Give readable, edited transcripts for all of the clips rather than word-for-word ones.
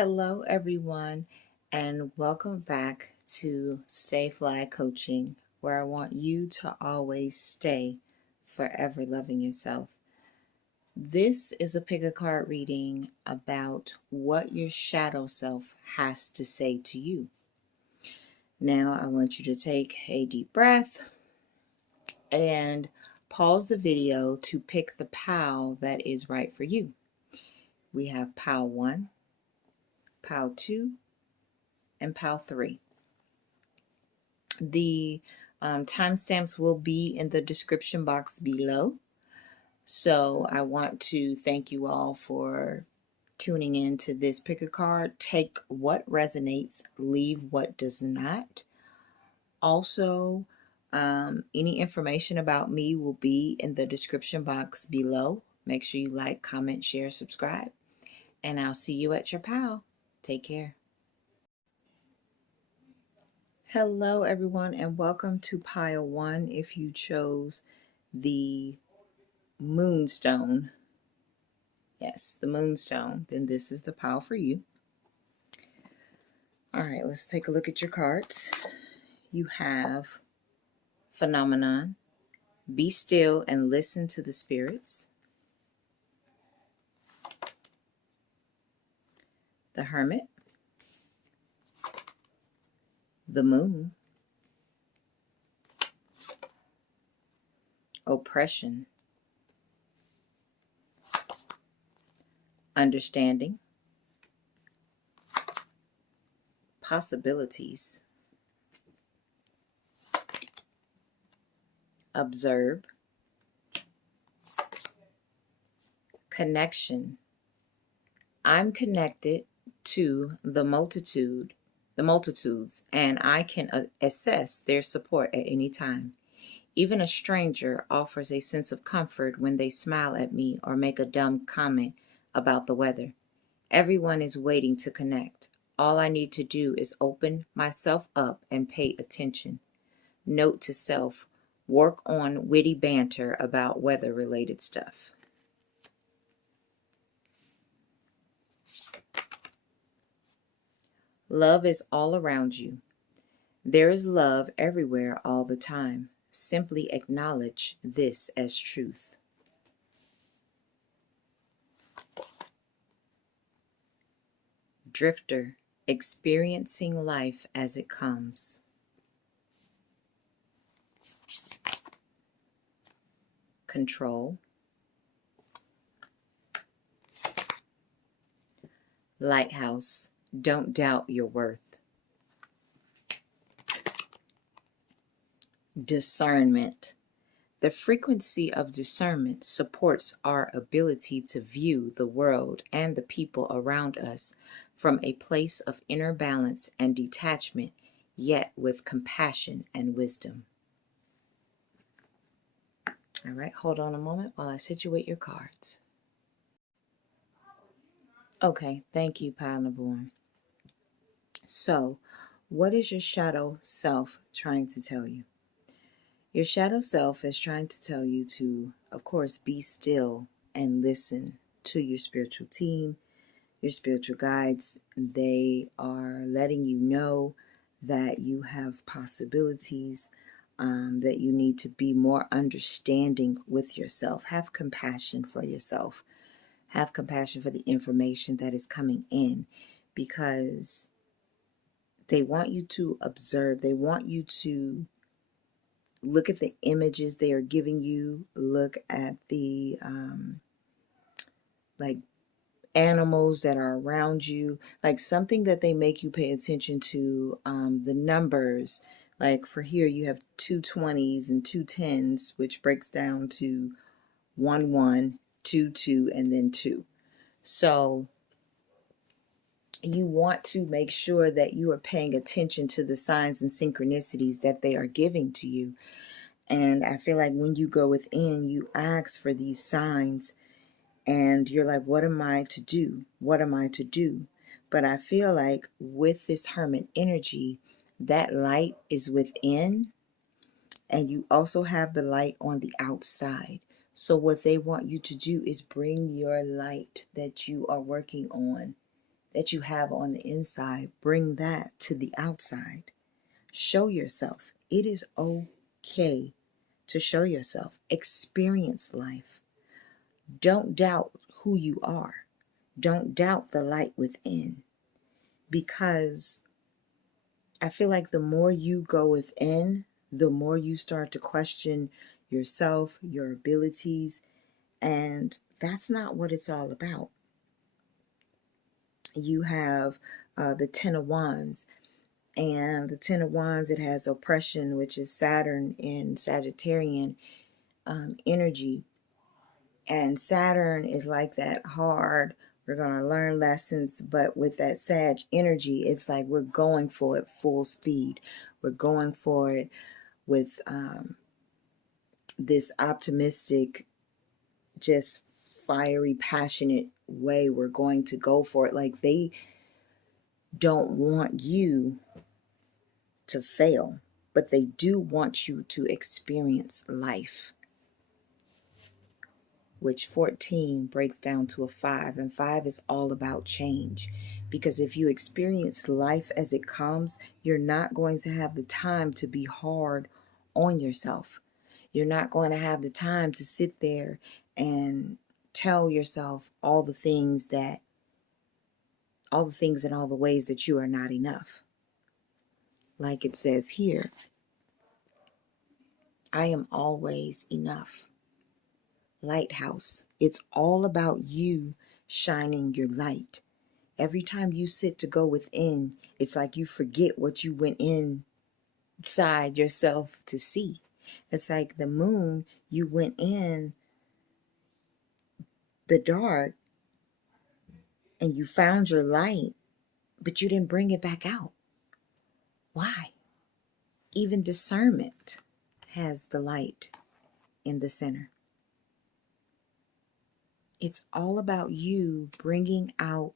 Hello, everyone, and welcome back to Stay Fly Coaching, where I want you to always stay forever loving yourself. This is a pick a card reading about what your shadow self has to say to you. Now, I want you to take a deep breath and pause the video to pick the pile that is right for you. We have pile 1, pile 2, and pile 3. The timestamps will be in the description box below. So I want to thank you all for tuning in to this pick a card. Take what resonates, leave what does not. Also, any information about me will be in the description box below. Make sure you like, comment, share, subscribe, and I'll see you at your pile. Take care. Hello, everyone, and welcome to pile 1. If you chose the moonstone, yes, the moonstone, then this is the pile for you. All right, let's take a look at your cards. You have Phenomenon, Be Still and Listen to the Spirits, the Hermit, the Moon, Oppression, Understanding, Possibilities, Observe, Connection. I'm connected to the multitudes, and I can assess their support at any time. Even a stranger offers a sense of comfort when they smile at me or make a dumb comment about the weather. Everyone is waiting to connect. All I need to do is open myself up and pay attention. Note to self, work on witty banter about weather-related stuff. Love is all around you. There is love everywhere all the time. Simply acknowledge this as truth. Drifter, experiencing life as it comes. Control. Lighthouse, don't doubt your worth. Discernment. The frequency of discernment supports our ability to view the world and the people around us from a place of inner balance and detachment, yet with compassion and wisdom. All right, hold on a moment while I situate your cards. Okay, thank you, pile number 1. So, what is your shadow self trying to tell you? Your shadow self is trying to tell you to, of course, be still and listen to your spiritual team, your spiritual guides. They are letting you know that you have possibilities, that you need to be more understanding with yourself. Have compassion for yourself. Have compassion for the information that is coming in, because they want you to observe. They want you to look at the images they are giving you. Look at the like animals that are around you, like something that they make you pay attention to. The numbers, like for here you have 2 20s and 2 10s, which breaks down to 1 1, 2 2, and then 2. So you want to make sure that you are paying attention to the signs and synchronicities that they are giving to you. And I feel like when you go within, you ask for these signs and you're like, what am I to do? What am I to do? But I feel like with this hermit energy, that light is within, and you also have the light on the outside. So what they want you to do is bring your light that you are working on that you have on the inside, bring that to the outside. Show yourself. It is okay to show yourself. Experience life. Don't doubt who you are. Don't doubt the light within, because I feel like the more you go within, the more you start to question yourself, your abilities, and that's not what it's all about. You have the Ten of Wands, and the Ten of Wands, it has oppression, which is Saturn in Sagittarian energy. And Saturn is like that hard, we're going to learn lessons, but with that Sag energy, it's like we're going for it full speed. We're going for it with this optimistic, just fiery, passionate way. We're going to go for it. Like they don't want you to fail, but they do want you to experience life, which 14 breaks down to a 5, and 5 is all about change. Because if you experience life as it comes, you're not going to have the time to be hard on yourself. You're not going to have the time to sit there and tell yourself all the things and all the ways that you are not enough. Like it says here, I am always enough. Lighthouse. It's all about you shining your light. Every time you sit to go within, it's like you forget what you went inside yourself to see. It's like the moon, you went in the dark and you found your light, but you didn't bring it back out. Why? Even discernment has the light in the center. It's all about you bringing out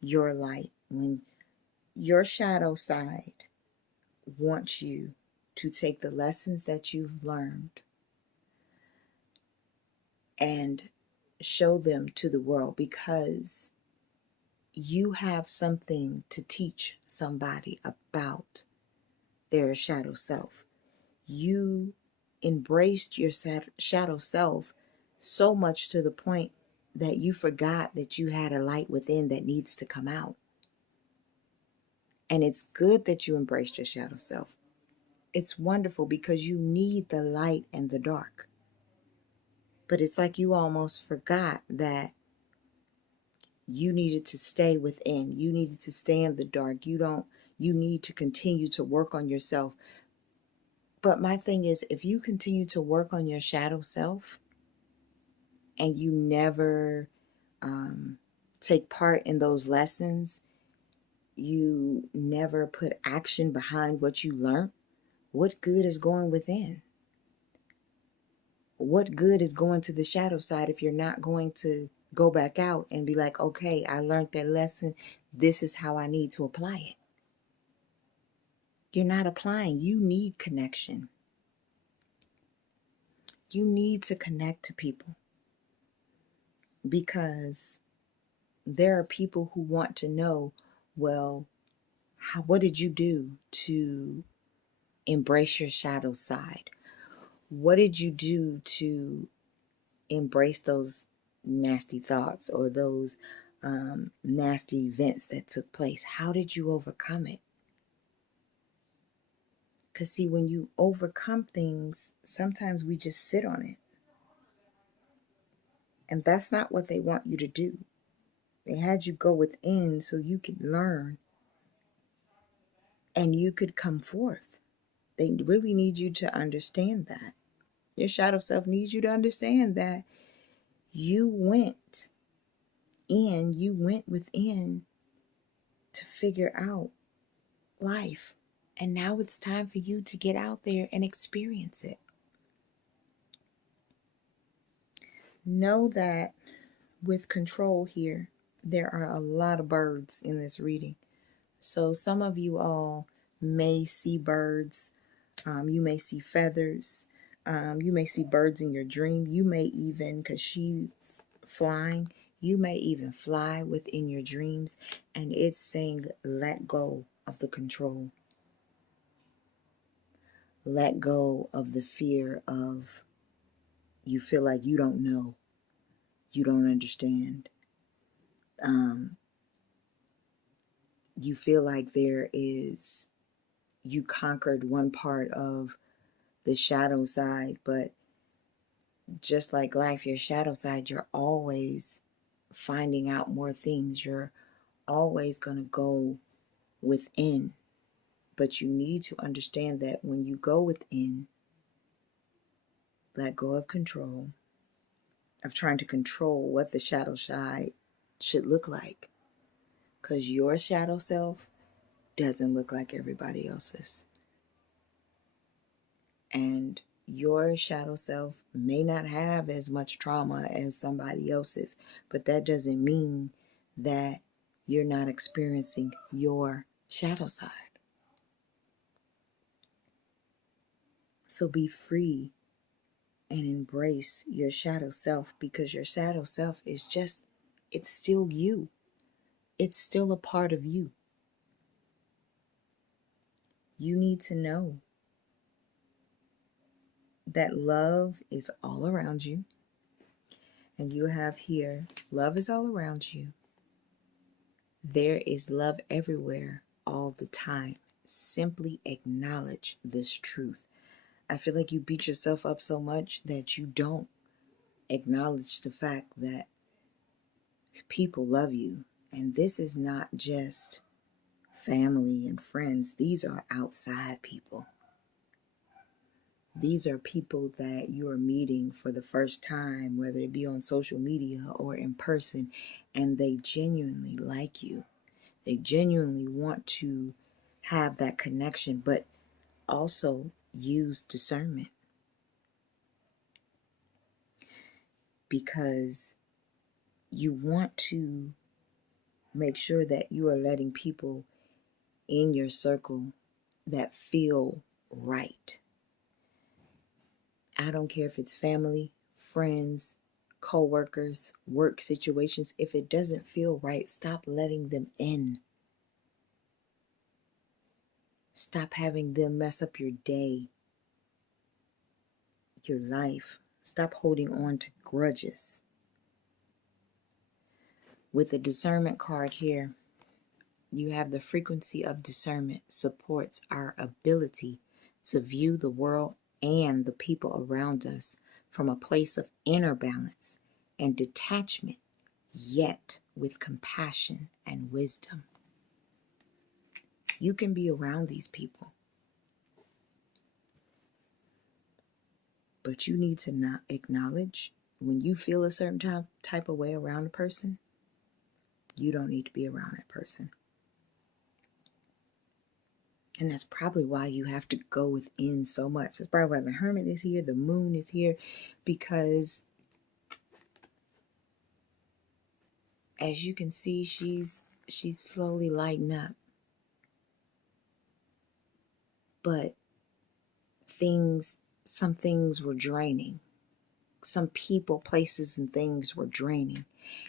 your light. When your shadow side wants you to take the lessons that you've learned and show them to the world, because you have something to teach somebody about their shadow self. You embraced your shadow self so much to the point that you forgot that you had a light within that needs to come out. And it's good that you embraced your shadow self. It's wonderful because you need the light and the dark. But it's like you almost forgot that you needed to stay within. You needed to stay in the dark. You need to continue to work on yourself. But my thing is, if you continue to work on your shadow self and you never take part in those lessons, you never put action behind what you learned, what good is going within? What good is going to the shadow side if you're not going to go back out and be like, okay, I learned that lesson. This is how I need to apply it. You're not applying. You need connection. You need to connect to people, because there are people who want to know, well, what did you do to embrace your shadow side? What did you do to embrace those nasty thoughts or those nasty events that took place? How did you overcome it? Because see, when you overcome things, sometimes we just sit on it. And that's not what they want you to do. They had you go within so you could learn and you could come forth. They really need you to understand that. Your shadow self needs you to understand that you went within to figure out life. And now it's time for you to get out there and experience it. Know that with control here, there are a lot of birds in this reading. So some of you all may see birds. You may see feathers. You may see birds in your dream. You may even, because she's flying, You may even fly within your dreams, and it's saying, let go of the control. Let go of the fear of you feel like you don't know, you don't understand. You feel like you conquered one part of the shadow side, but just like life, your shadow side, you're always finding out more things. You're always going to go within. But you need to understand that when you go within, let go of control, of trying to control what the shadow side should look like. Because your shadow self doesn't look like everybody else's. And your shadow self may not have as much trauma as somebody else's, but that doesn't mean that you're not experiencing your shadow side. So be free and embrace your shadow self, because your shadow self is it's still you. It's still a part of you. You need to know that love is all around you. And you have here, love is all around you. There is love everywhere, all the time. Simply acknowledge this truth. I feel like you beat yourself up so much that you don't acknowledge the fact that people love you. And this is not just family and friends. These are outside people. These are people that you are meeting for the first time, whether it be on social media or in person, and they genuinely like you. They genuinely want to have that connection, but also use discernment, because you want to make sure that you are letting people in your circle that feel right. I don't care if it's family, friends, co-workers, work situations. If it doesn't feel right, stop letting them in. Stop having them mess up your day, your life. Stop holding on to grudges. With the discernment card here, you have the frequency of discernment supports our ability to view the world and the people around us from a place of inner balance and detachment, yet with compassion and wisdom. You can be around these people, but you need to not acknowledge when you feel a certain type of way around a person, you don't need to be around that person. And that's probably why you have to go within so much. That's probably why the Hermit is here, the Moon is here, because as you can see, she's slowly lighting up. But some things were draining. Some people, places, and things were draining.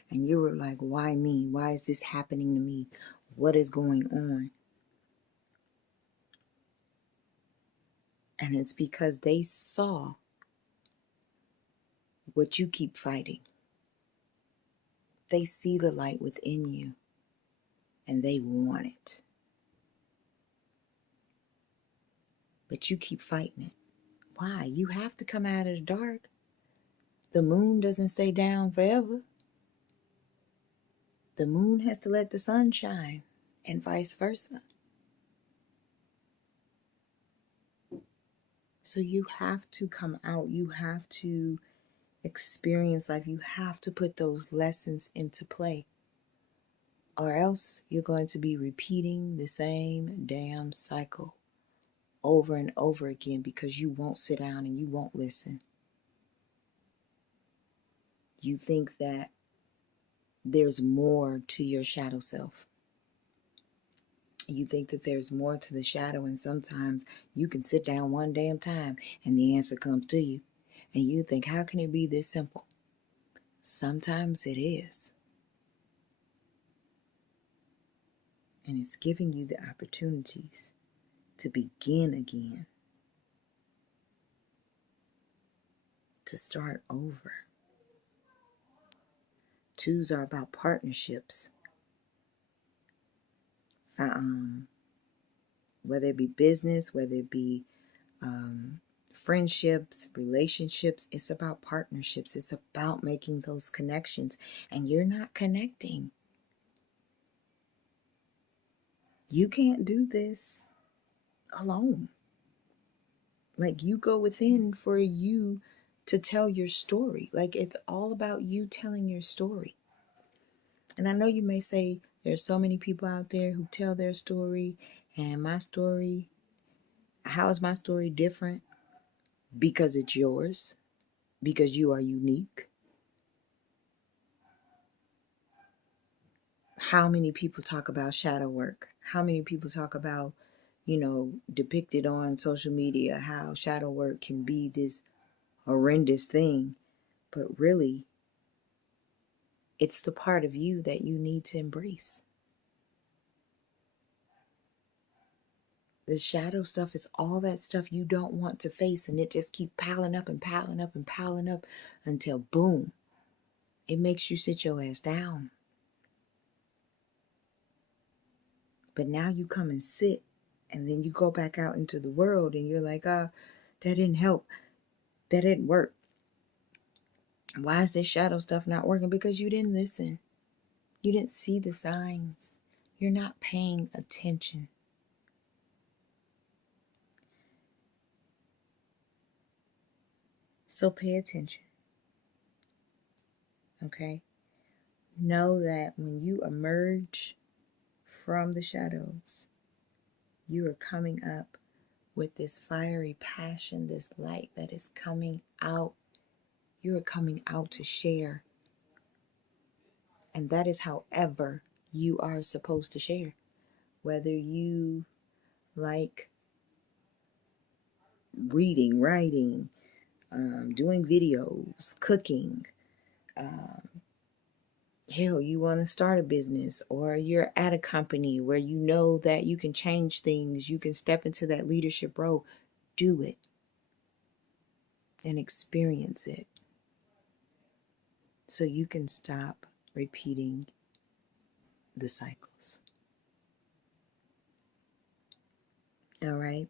And you were like, why me? Why is this happening to me? What is going on? And it's because they saw what you keep fighting. They see the light within you, and they want it. But you keep fighting it. Why? You have to come out of the dark. The moon doesn't stay down forever. The moon has to let the sun shine, and vice versa. So you have to come out. You have to experience life. You have to put those lessons into play, or else you're going to be repeating the same damn cycle over and over again, because you won't sit down and you won't listen. You think that there's more to your shadow self. You think that there's more to the shadow, and sometimes you can sit down one damn time and the answer comes to you. And you think, how can it be this simple? Sometimes it is. And it's giving you the opportunities to begin again, to start over. Twos are about partnerships. Whether it be business, whether it be friendships, relationships, it's about partnerships. It's about making those connections. And you're not connecting. You can't do this alone. Like, you go within for you to tell your story. Like, it's all about you telling your story. And I know you may say there's so many people out there who tell their story, and my story, how is my story different? Because it's yours, because you are unique. How many people talk about shadow work? How many people talk about, depicted on social media, how shadow work can be this horrendous thing? But really, it's the part of you that you need to embrace. The shadow stuff is all that stuff you don't want to face, and it just keeps piling up and piling up and piling up until boom, it makes you sit your ass down. But now you come and sit, and then you go back out into the world and you're like, that didn't help. That didn't work. Why is this shadow stuff not working? Because you didn't listen. You didn't see the signs. You're not paying attention. So pay attention. Okay? Know that when you emerge from the shadows, you are coming up with this fiery passion, this light that is coming out. You are coming out to share. And that is however you are supposed to share. Whether you like reading, writing, doing videos, cooking, hell, you want to start a business, or you're at a company where you know that you can change things, you can step into that leadership role, do it and experience it so you can stop repeating the cycles. All right.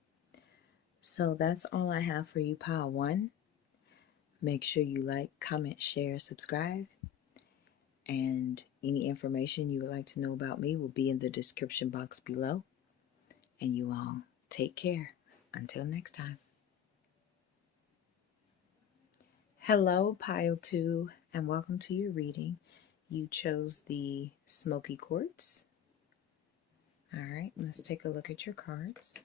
So that's all I have for you, Pile 1. Make sure you like, comment, share, subscribe. And any information you would like to know about me will be in the description box below. And you all take care. Until next time. Hello, Pile 2, and welcome to your reading. You chose the Smoky Quartz. All right, let's take a look at your cards.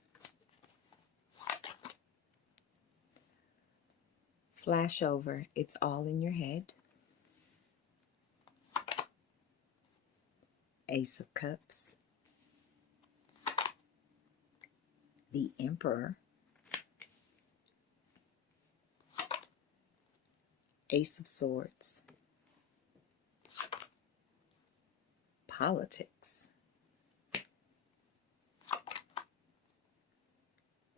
Flash over, it's all in your head. Ace of Cups. The Emperor. Ace of Swords. Politics.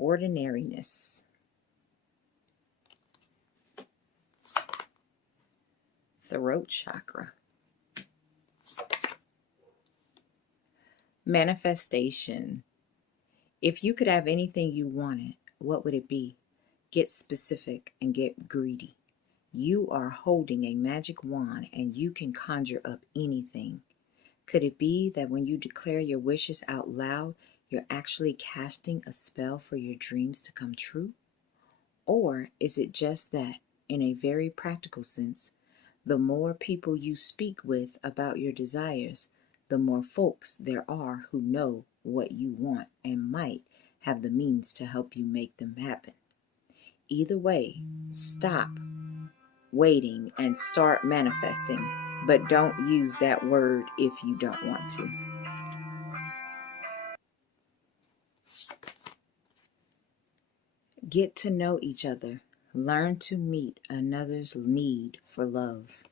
Ordinariness. Throat chakra. Manifestation. If you could have anything you wanted, what would it be? Get specific and get greedy. You are holding a magic wand and you can conjure up anything. Could it be that when you declare your wishes out loud, you're actually casting a spell for your dreams to come true? Or is it just that, in a very practical sense, the more people you speak with about your desires, the more folks there are who know what you want and might have the means to help you make them happen? Either way, stop waiting and start manifesting, but don't use that word if you don't want to. Get to know each other. Learn to meet another's need for love.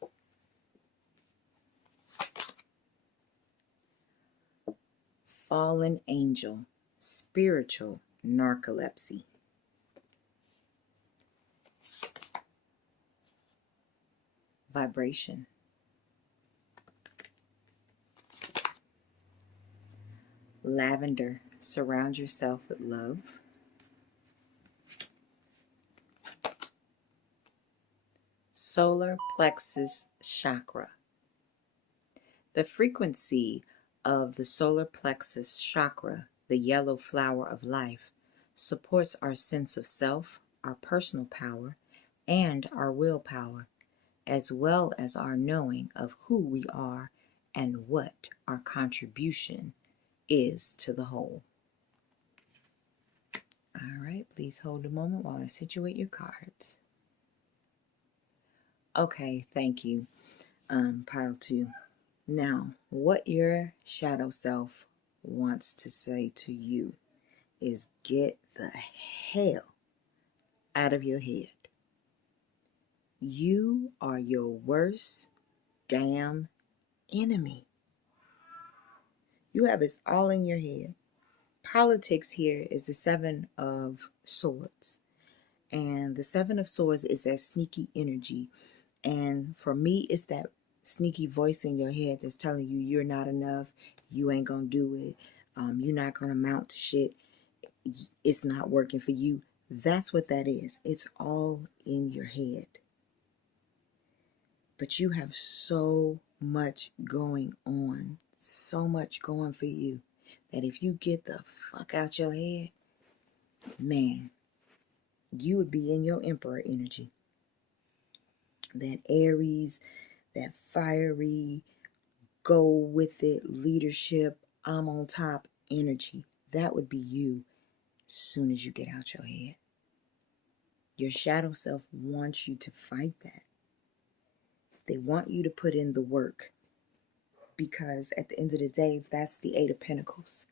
fallen angel, spiritual narcolepsy. Vibration. Lavender, surround yourself with love. Solar plexus chakra. The frequency of the solar plexus chakra, the yellow flower of life, supports our sense of self, our personal power, and our willpower, as well as our knowing of who we are and what our contribution is to the whole. All right, please hold a moment while I situate your cards. Okay, thank you, pile 2. Now, what your shadow self wants to say to you is get the hell out of your head. You are your worst damn enemy. You have it all in your head. Politics here is the 7 of Swords. And the 7 of Swords is that sneaky energy. And for me, it's that sneaky voice in your head that's telling you you're not enough, you ain't gonna do it, you're not gonna amount to shit, it's not working for you. That's what that is. It's all in your head. But you have so much going on, so much going for you, that if you get the fuck out your head, man, you would be in your emperor energy. That Aries, that fiery, go with it, leadership, I'm on top energy. That would be you as soon as you get out your head. Your shadow self wants you to fight that. They want you to put in the work, because at the end of the day, that's the 8 of Pentacles.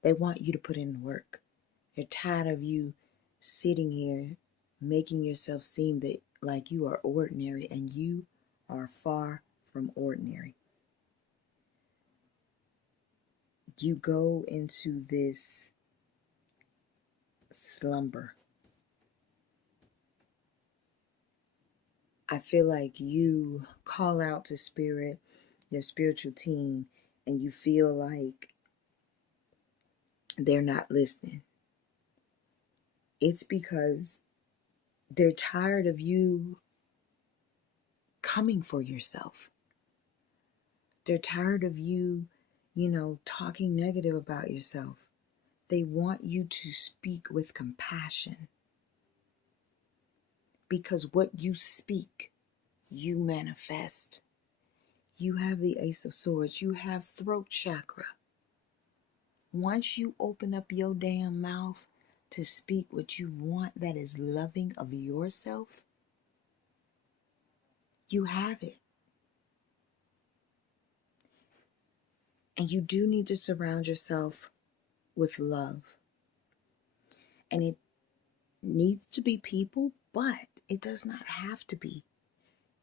They want you to put in the work. They're tired of you sitting here making yourself seem that like you are ordinary, and you are far from ordinary. You go into this slumber. I feel like you call out to spirit, your spiritual team, and you feel like they're not listening. It's because they're tired of you coming for yourself. They're tired of you, talking negative about yourself. They want you to speak with compassion. Because what you speak, you manifest. You have the Ace of Swords. You have throat chakra. Once you open up your damn mouth to speak what you want that is loving of yourself, you have it. And you do need to surround yourself with love. And it needs to be people, but it does not have to be.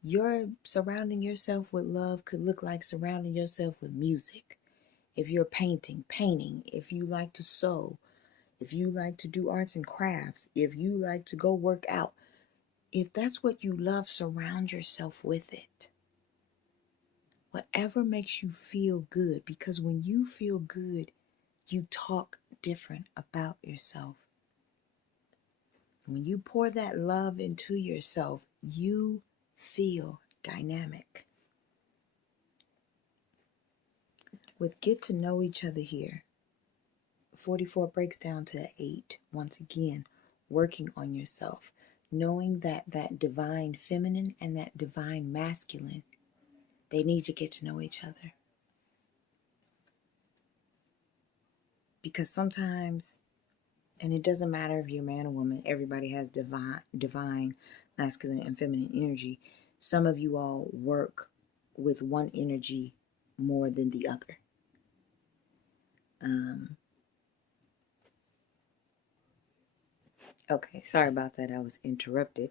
Your surrounding yourself with love could look like surrounding yourself with music. If you're painting. If you like to sew. If you like to do arts and crafts. If you like to go work out. If that's what you love, surround yourself with it. Whatever makes you feel good, because when you feel good, you talk different about yourself. When you pour that love into yourself, you feel dynamic. With get to know each other here, 44 breaks down to 8. Once again, working on yourself, knowing that that divine feminine and that divine masculine, they need to get to know each other. Because sometimes, and it doesn't matter if you're a man or woman, everybody has divine masculine and feminine energy. Some of you all work with one energy more than the other. Okay, sorry about that. I was interrupted.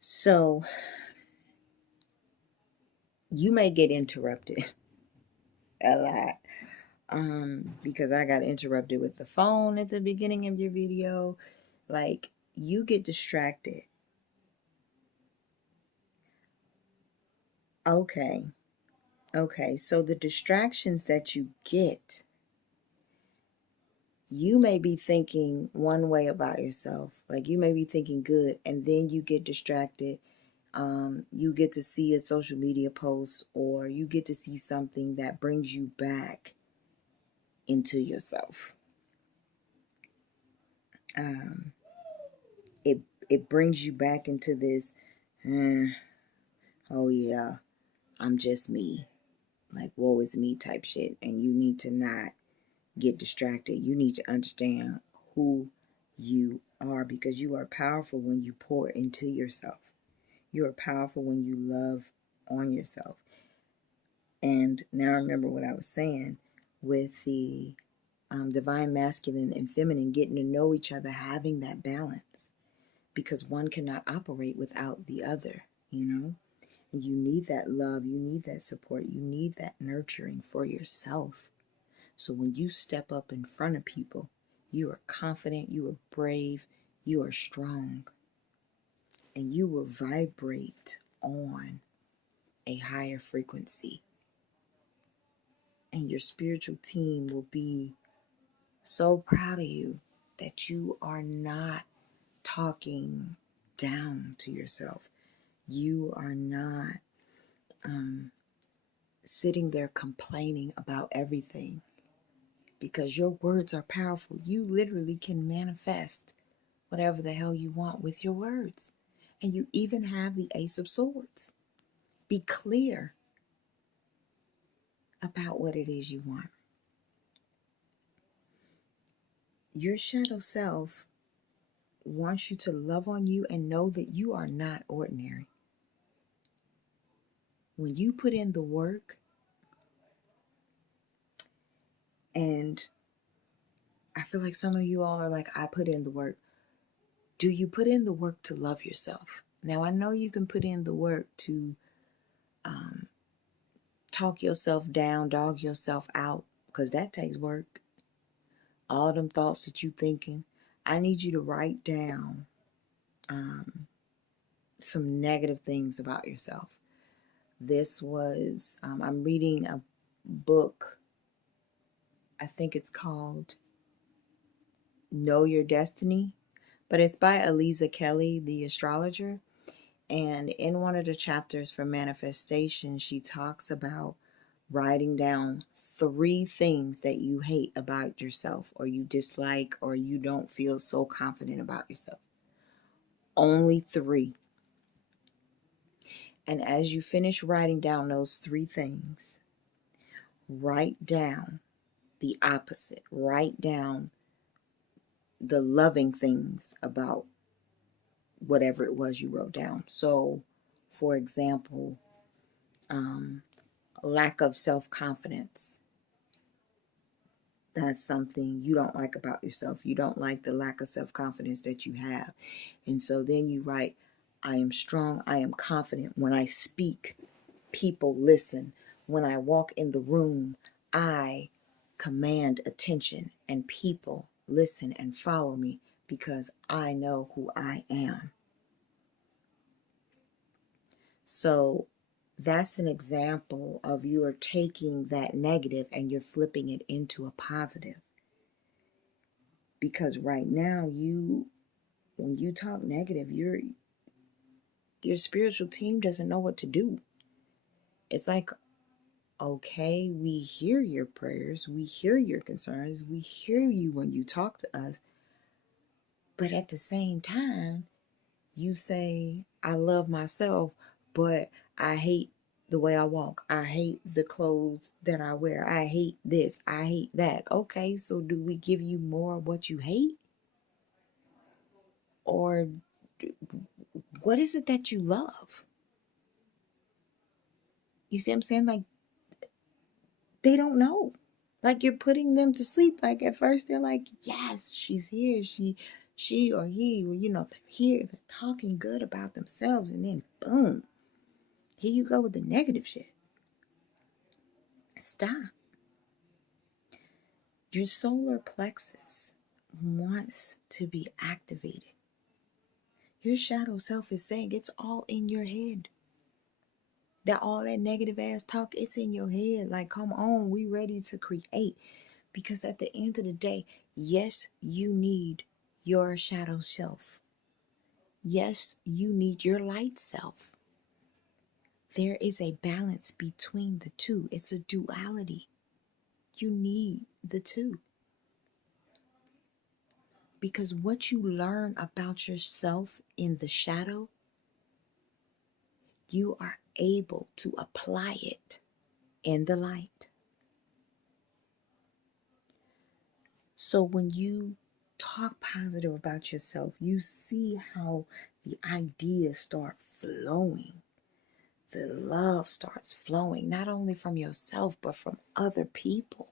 So, you may get interrupted a lot. Because I got interrupted with the phone at the beginning of your video. Like, you get distracted. Okay. So the distractions that you get, you may be thinking one way about yourself. Like, you may be thinking good, and then you get distracted. You get to see a social media post, or you get to see something that brings you back into yourself. Um, it brings you back into this, oh yeah, I'm just me, like woe is me type shit. And you need to not get distracted. You need to understand who you are, because you are powerful when you pour into yourself. You are powerful when you love on yourself. And now remember what I was saying with the divine masculine and feminine, getting to know each other, having that balance, because one cannot operate without the other, you know? And you need that love, you need that support, you need that nurturing for yourself. So when you step up in front of people, you are confident, you are brave, you are strong, and you will vibrate on a higher frequency. And your spiritual team will be so proud of you that you are not talking down to yourself. You are not sitting there complaining about everything, because your words are powerful. You literally can manifest whatever the hell you want with your words. And you even have the Ace of Swords. Be clear about what it is you want. Your shadow self wants you to love on you and know that you are not ordinary. When you put in the work, and I feel like some of you all are like, I put in the work. Do you put in the work to love yourself? Now, I know you can put in the work to talk yourself down, dog yourself out, because that takes work. All them thoughts that you thinking, I need you to write down some negative things about yourself. This was, I'm reading a book, I think it's called Know Your Destiny, but it's by Aliza Kelly, the astrologer. And in one of the chapters for manifestation, she talks about writing down 3 things that you hate about yourself, or you dislike, or you don't feel so confident about yourself. Only 3. And as you finish writing down those 3 things, write down the opposite. Write down the loving things about whatever it was you wrote down. So, for example, lack of self-confidence. That's something you don't like about yourself. You don't like the lack of self-confidence that you have. And so then you write, I am strong, I am confident. When I speak, people listen. When I walk in the room, I command attention, and people listen and follow me because I know who I am. So that's an example of you are taking that negative and you're flipping it into a positive. Because right now, when you talk negative, your spiritual team doesn't know what to do. It's like, okay, we hear your prayers, we hear your concerns, we hear you when you talk to us, but at the same time, you say, I love myself, but I hate the way I walk. I hate the clothes that I wear. I hate this. I hate that. Okay, so do we give you more of what you hate? Or what is it that you love? You see what I'm saying? Like, they don't know. Like, you're putting them to sleep. Like, at first they're like, yes, she's here. She or he, they're here. They're talking good about themselves. And then, boom, here you go with the negative shit. Stop. Your solar plexus wants to be activated. Your shadow self is saying it's all in your head. That all that negative ass talk, it's in your head. Like, come on, we ready to create. Because at the end of the day, yes, you need your shadow self. Yes, you need your light self. There is a balance between the two. It's a duality. You need the two. Because what you learn about yourself in the shadow, you are able to apply it in the light. So when you talk positive about yourself, you see how the ideas start flowing. The love starts flowing, not only from yourself, but from other people.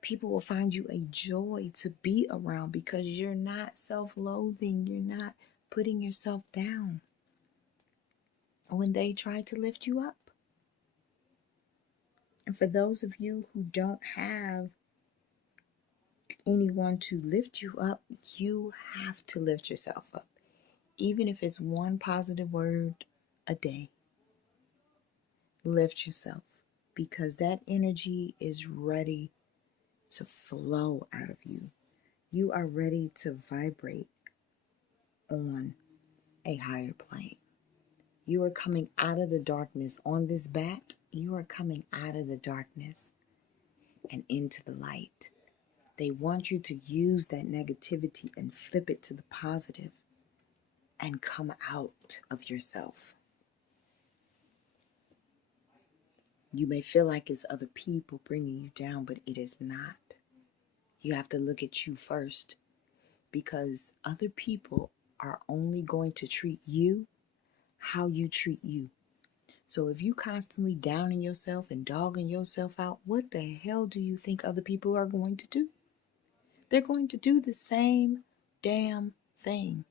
People will find you a joy to be around because you're not self-loathing. You're not putting yourself down when they try to lift you up. And for those of you who don't have anyone to lift you up, you have to lift yourself up. Even if it's one positive word a day, lift yourself, because that energy is ready to flow out of you. You are ready to vibrate on a higher plane. You are coming out of the darkness on this bat. You are coming out of the darkness and into the light. They want you to use that negativity and flip it to the positive and come out of yourself. You may feel like it's other people bringing you down, but it is not. You have to look at you first, because other people are only going to treat you how you treat you. So if you constantly downing yourself and dogging yourself out, what the hell do you think other people are going to do? They're going to do the same damn thing.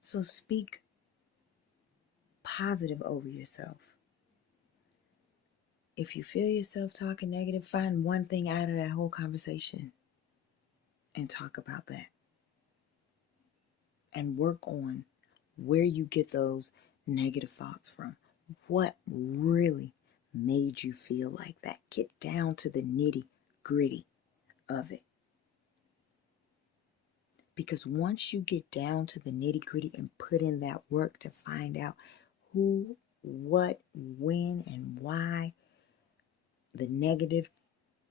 So speak positive over yourself. If you feel yourself talking negative, find one thing out of that whole conversation and talk about that. And work on where you get those negative thoughts from. What really made you feel like that? Get down to the nitty-gritty of it. Because once you get down to the nitty-gritty and put in that work to find out who, what, when, and why the negative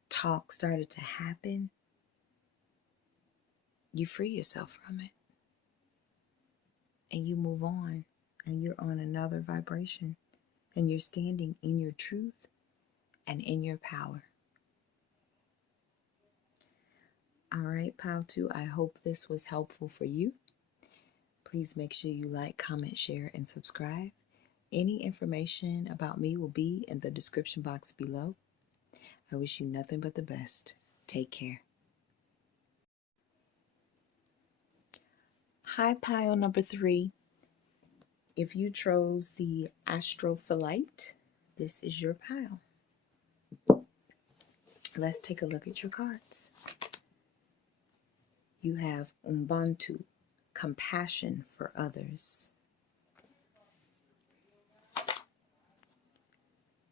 talk started to happen, you free yourself from it. And you move on. And you're on another vibration. And you're standing in your truth and in your power. All right, Pile 2, I hope this was helpful for you. Please make sure you like, comment, share, and subscribe. Any information about me will be in the description box below. I wish you nothing but the best. Take care. Hi, pile number 3. If you chose the Astrophyllite, this is your pile. Let's take a look at your cards. You have Ubuntu, compassion for others.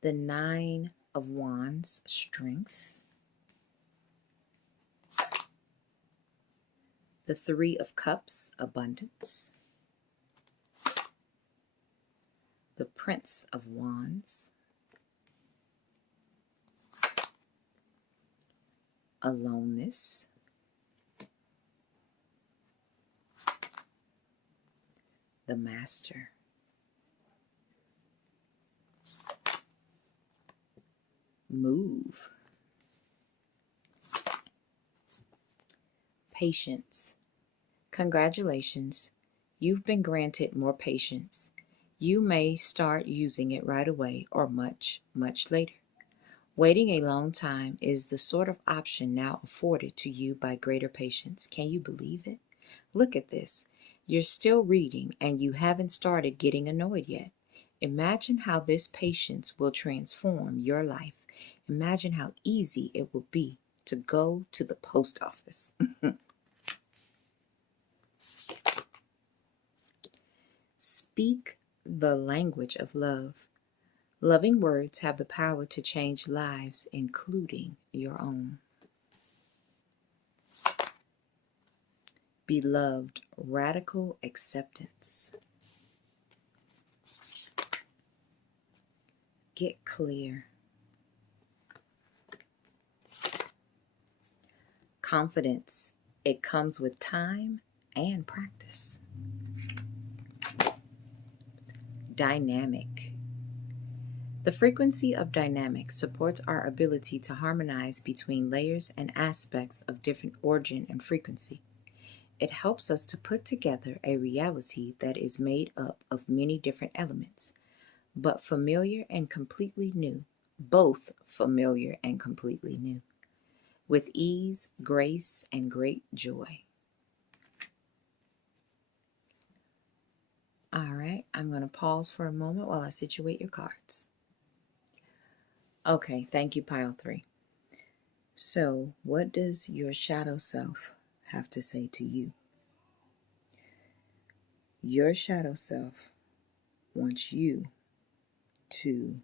The 9 of Wands, strength. The 3 of Cups, abundance. The Prince of Wands. Aloneness. The Master. Move. Patience. Congratulations. You've been granted more patience. You may start using it right away or much, much later. Waiting a long time is the sort of option now afforded to you by greater patience. Can you believe it? Look at this. You're still reading and you haven't started getting annoyed yet. Imagine how this patience will transform your life. Imagine how easy it will be to go to the post office. Speak the language of love. Loving words have the power to change lives, including your own. Beloved, radical acceptance. Get clear. Confidence. It comes with time and practice. Dynamic. The frequency of dynamic supports our ability to harmonize between layers and aspects of different origin and frequency. It helps us to put together a reality that is made up of many different elements, but familiar and completely new, both familiar and completely new, with ease, grace, and great joy. All right, I'm going to pause for a moment while I situate your cards. Okay, thank you, pile 3. So, what does your shadow self have to say to you? Your shadow self wants you to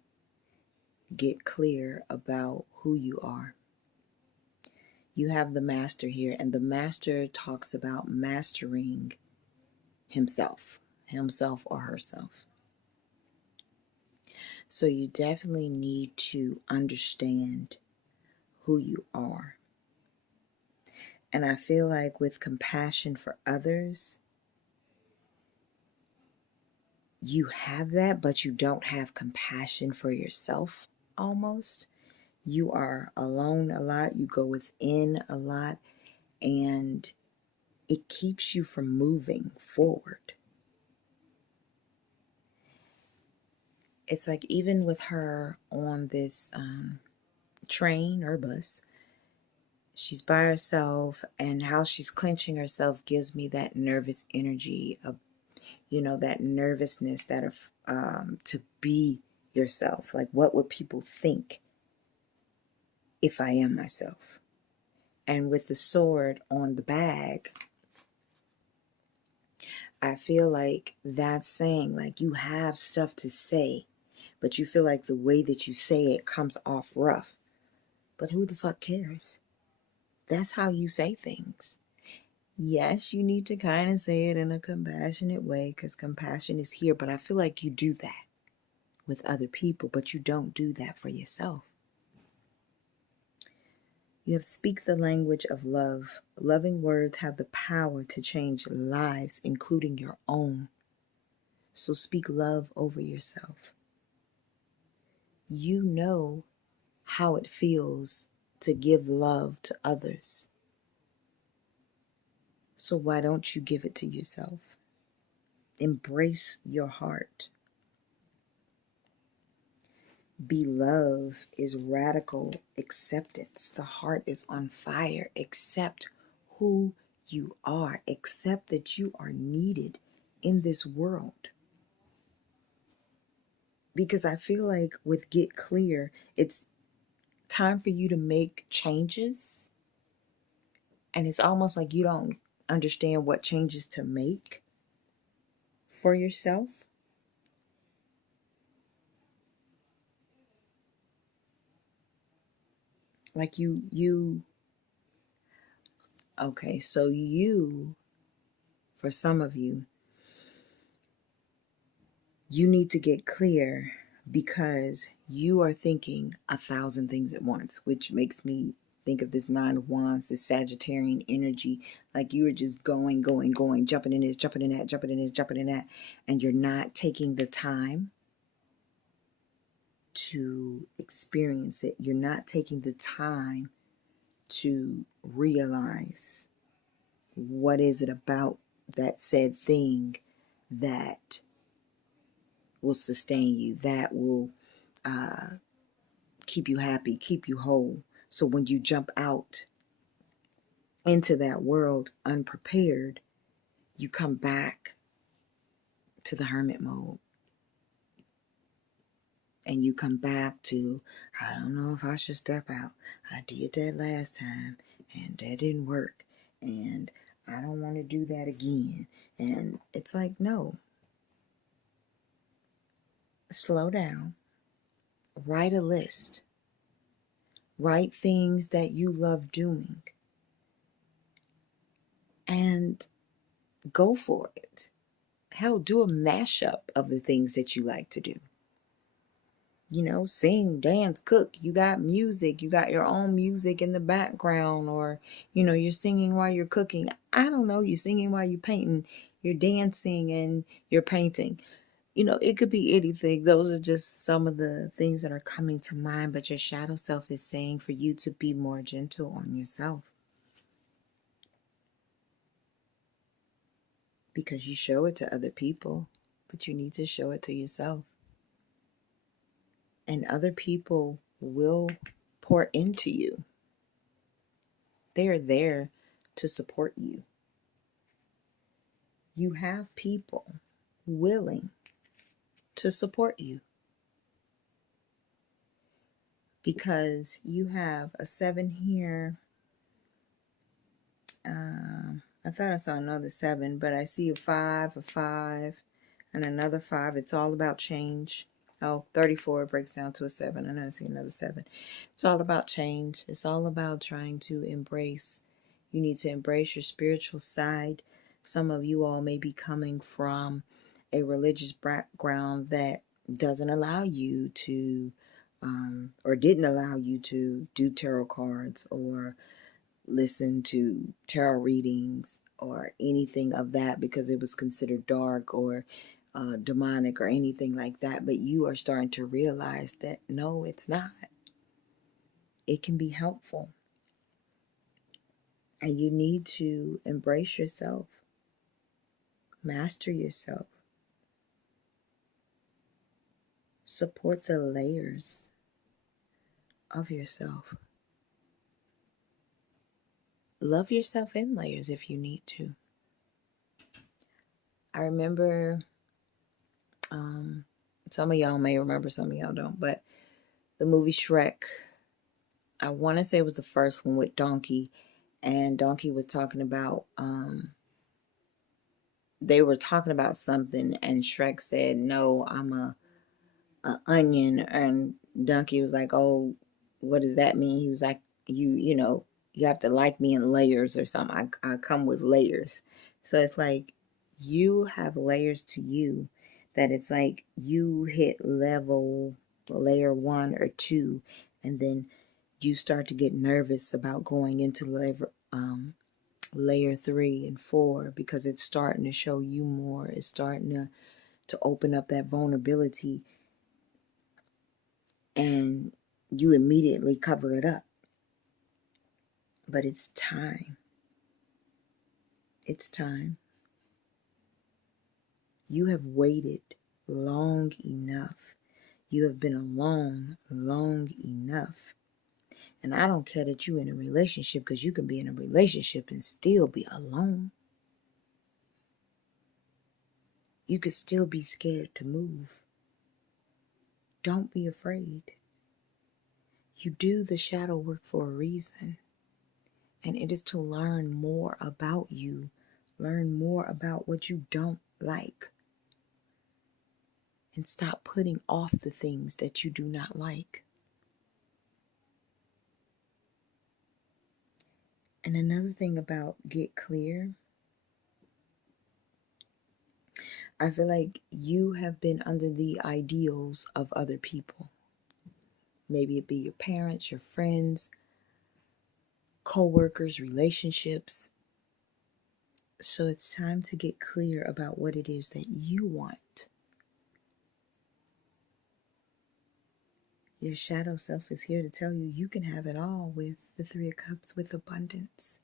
get clear about who you are. You have the master here, and the master talks about mastering himself or herself. So you definitely need to understand who you are. And I feel like with compassion for others, you have that, but you don't have compassion for yourself almost. You are alone a lot. You go within a lot, and it keeps you from moving forward. It's like even with her on this train or bus, she's by herself, and how she's clenching herself gives me that nervous energy of, that nervousness that to be yourself. Like, what would people think if I am myself? And with the sword on the bag, I feel like that's saying, like, you have stuff to say, but you feel like the way that you say it comes off rough. But who the fuck cares? That's how you say things. Yes, you need to kind of say it in a compassionate way, because compassion is here, but I feel like you do that with other people, but you don't do that for yourself. You have speak the language of love. Loving words have the power to change lives, including your own. So speak love over yourself. You know how it feels to give love to others. So why don't you give it to yourself? Embrace your heart. Beloved is radical acceptance. The heart is on fire. Accept who you are. Accept that you are needed in this world. Because I feel like with Get Clear, it's time for you to make changes. And it's almost like you don't understand what changes to make for yourself. Like okay, so for some of you, you need to get clear because you are thinking 1,000 things at once, which makes me think of this 9 of Wands, this Sagittarian energy. Like you are just going, jumping in this, jumping in that, jumping in this, jumping in that, and you're not taking the time to experience it. You're not taking the time to realize what is it about that said thing that will sustain you, that will keep you happy, keep you whole. So when you jump out into that world unprepared, you come back to the hermit mode. And you come back to, I don't know if I should step out. I did that last time and that didn't work. And I don't want to do that again. And it's like, no, slow down. Write a list. Write things that you love doing. And go for it. Hell, do a mashup of the things that you like to do. You know, sing, dance, cook. You got music. You got your own music in the background, or, you know, you're singing while you're cooking. I don't know. You're singing while you're painting. You're dancing and you're painting. You know, it could be anything. Those are just some of the things that are coming to mind. But your shadow self is saying for you to be more gentle on yourself. Because you show it to other people, but you need to show it to yourself. And other people will pour into you. They are there to support you. You have people willing to support you because you have a 7 here. I thought I saw another 7, but I see a 5, and another 5. It's all about change. Oh, 34 breaks down to a 7. I know I see another 7. It's all about change. It's all about trying to embrace. You need to embrace your spiritual side. Some of you all may be coming from a religious background that doesn't allow you to, or didn't allow you to do tarot cards or listen to tarot readings or anything of that because it was considered dark or demonic or anything like that. But you are starting to realize that no, it's not. It can be helpful. And you need to embrace yourself, master yourself, support the layers of yourself. Love yourself in layers if you need to. I remember, some of y'all may remember, some of y'all don't, but the movie Shrek, I want to say it was the first one with Donkey, and Donkey was talking about, they were talking about something, and Shrek said, no, I'm a onion, and Donkey was like, oh, what does that mean? He was like, you know, you have to like me in layers or something. I come with layers. So it's like you have layers to you that it's like you hit layer 1 or 2, and then you start to get nervous about going into layer 3 and 4 because it's starting to show you more. It's starting to open up that vulnerability, and you immediately cover it up. But it's time. It's time. You have waited long enough. You have been alone long enough. And I don't care that you're in a relationship, because you can be in a relationship and still be alone. You could still be scared to move. Don't be afraid. You do the shadow work for a reason. And it is to learn more about you. Learn more about what you don't like. And stop putting off the things that you do not like. And another thing about get clear, I feel like you have been under the ideals of other people. Maybe it be your parents, your friends, co-workers, relationships. So it's time to get clear about what it is that you want. Your shadow self is here to tell you you can have it all with the 3 of Cups, with abundance.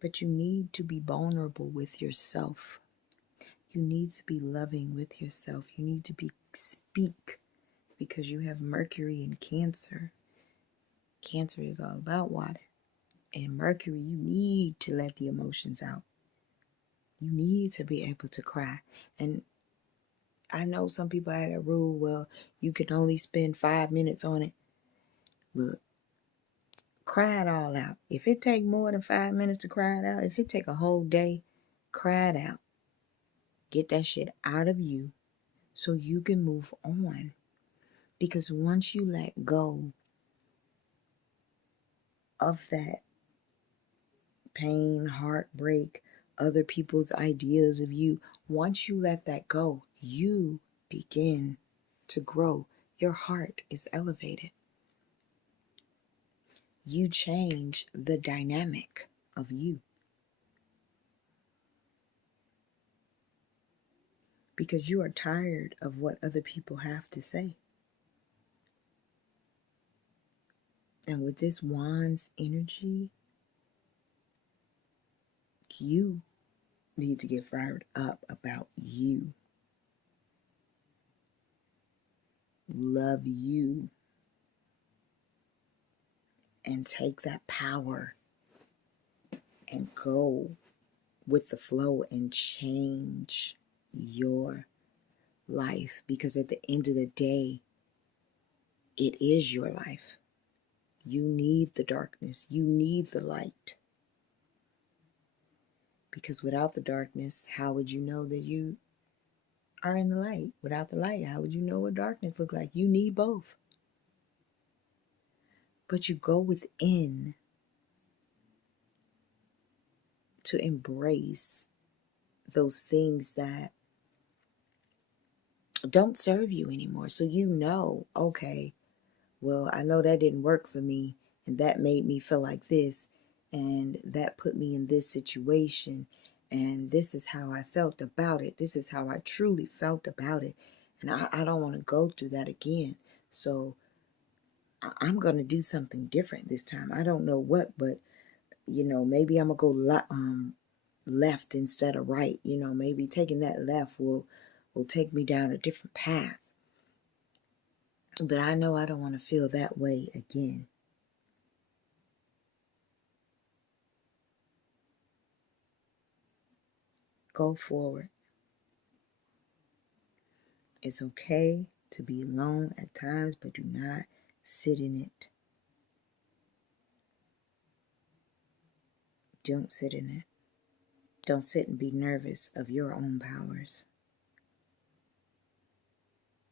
But you need to be vulnerable with yourself. You need to be loving with yourself. You need to speak, because you have Mercury in Cancer. Cancer is all about water. And Mercury, you need to let the emotions out. You need to be able to cry. And I know some people had a rule, well, you can only spend 5 minutes on it. Look, cry it all out. If it take more than 5 minutes to cry it out, if it take a whole day, cry it out. Get that shit out of you so you can move on. Because once you let go of that pain, heartbreak, other people's ideas of you, once you let that go, you begin to grow. Your heart is elevated. You change the dynamic of you. Because you are tired of what other people have to say. And with this wand's energy, you need to get fired up about you. Love you. And take that power and go with the flow and change your life. Because at the end of the day, it is your life. You need the darkness. You need the light. Because without the darkness, how would you know that you are in the light? Without the light, how would you know what darkness looks like? You need both. But you go within to embrace those things that don't serve you anymore. So you know, okay, well, I know that didn't work for me, and that made me feel like this, and that put me in this situation, and this is how I felt about it. This is how I truly felt about it. And I don't want to go through that again. So I'm going to do something different this time. I don't know what, but, maybe I'm going to go left instead of right. Maybe taking that left will take me down a different path. But I know I don't want to feel that way again. Go forward. It's okay to be alone at times, but do not sit in it. Don't sit in it. Don't sit and be nervous of your own powers.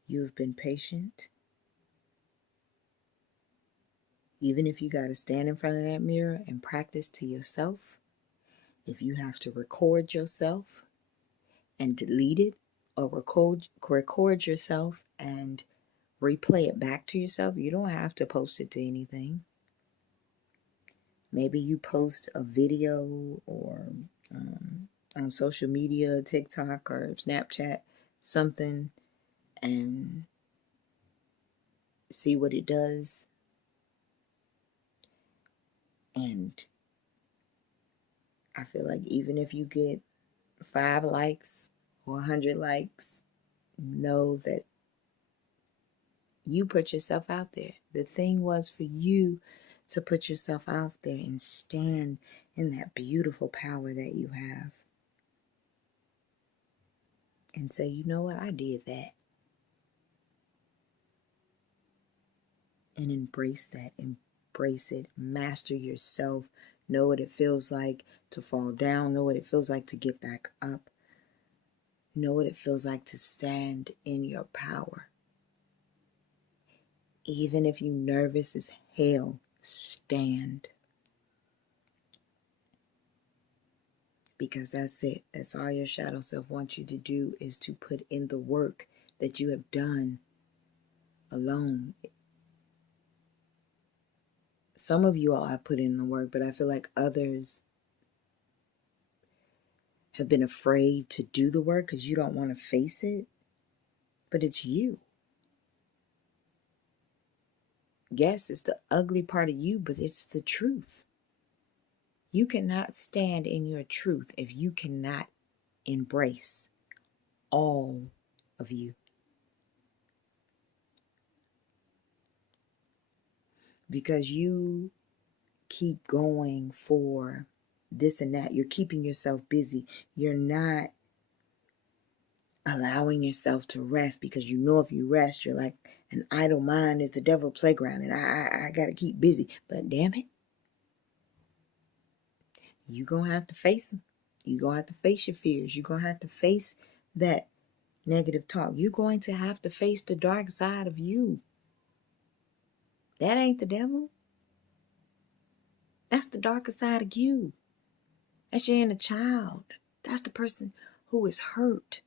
You have been patient. Even if you got to stand in front of that mirror and practice to yourself, if you have to record yourself and delete it, or record yourself and replay it back to yourself, you don't have to post it to anything. Maybe you post a video or on social media, TikTok or Snapchat, something, and see what it does. And I feel like even if you get 5 likes or 100 likes, know that you put yourself out there. The thing was for you to put yourself out there and stand in that beautiful power that you have. And say, you know what, I did that. And embrace that. Embrace it. Master yourself. Know what it feels like to fall down. Know what it feels like to get back up. Know what it feels like to stand in your power. Even if you're nervous as hell, stand. Because that's it. That's all your shadow self wants you to do, is to put in the work that you have done alone. Some of you all have put in the work, but I feel like others have been afraid to do the work because you don't want to face it. But it's you. Yes, it's the ugly part of you, but it's the truth. You cannot stand in your truth if you cannot embrace all of you. Because you keep going for this and that. You're keeping yourself busy. You're not allowing yourself to rest, because you know if you rest, you're like, an idle mind is the devil's playground, and I got to keep busy. But damn it, you're going to have to face them. You're going to have to face your fears. You're going to have to face that negative talk. You're going to have to face the dark side of you. That ain't the devil. That's the darker side of you. That's your inner child. That's the person who is hurt.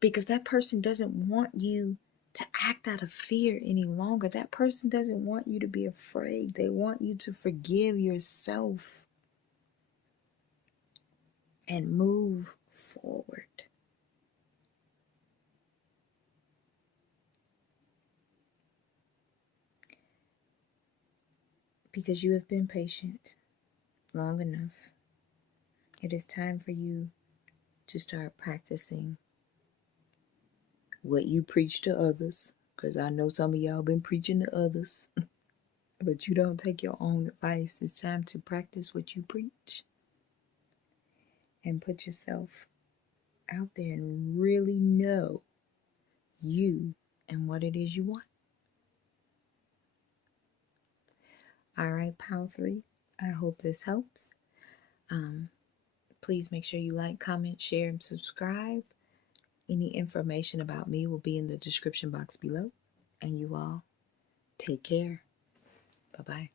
Because that person doesn't want you to act out of fear any longer. That person doesn't want you to be afraid. They want you to forgive yourself and move forward. Because you have been patient long enough. It is time for you to start practicing what you preach to others. Because I know some of y'all been preaching to others, but you don't take your own advice. It's time to practice what you preach and put yourself out there and really know you and what it is you want. All right, Pile 3, I hope this helps. Please make sure you like, comment, share, and subscribe. Any information about me will be in the description box below. And you all take care. Bye-bye.